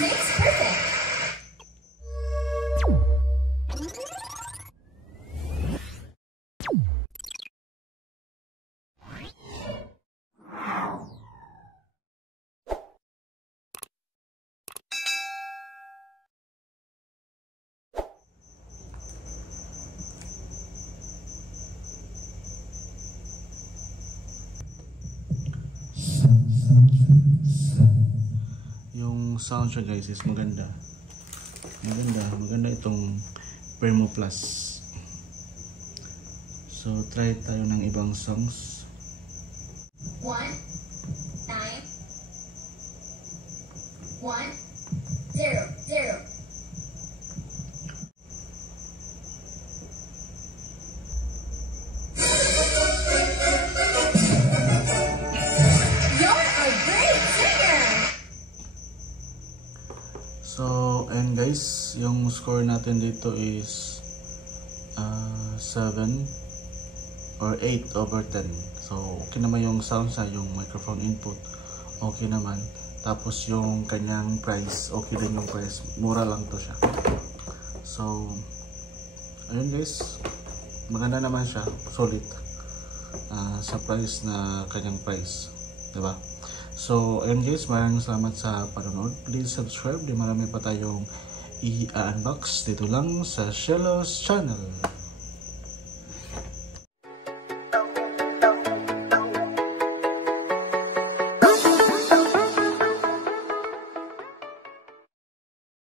makes perfect. Yung sound siya guys is maganda itong Permo Plus. So try tayo ng ibang songs. 1 9 1 0 0. So, and guys, yung score natin dito is 7 or 8/10. So, okay naman yung sound sa yung microphone input. Okay naman. Tapos yung kanyang price, okay din yung price. Mura lang to siya. So, ayun guys. Maganda naman siya. Solid. Sa price na kanyang price. Diba? So, ayun guys, maraming salamat sa panonood. Please subscribe, di marami pa tayong i-unbox dito lang sa Shellos Channel.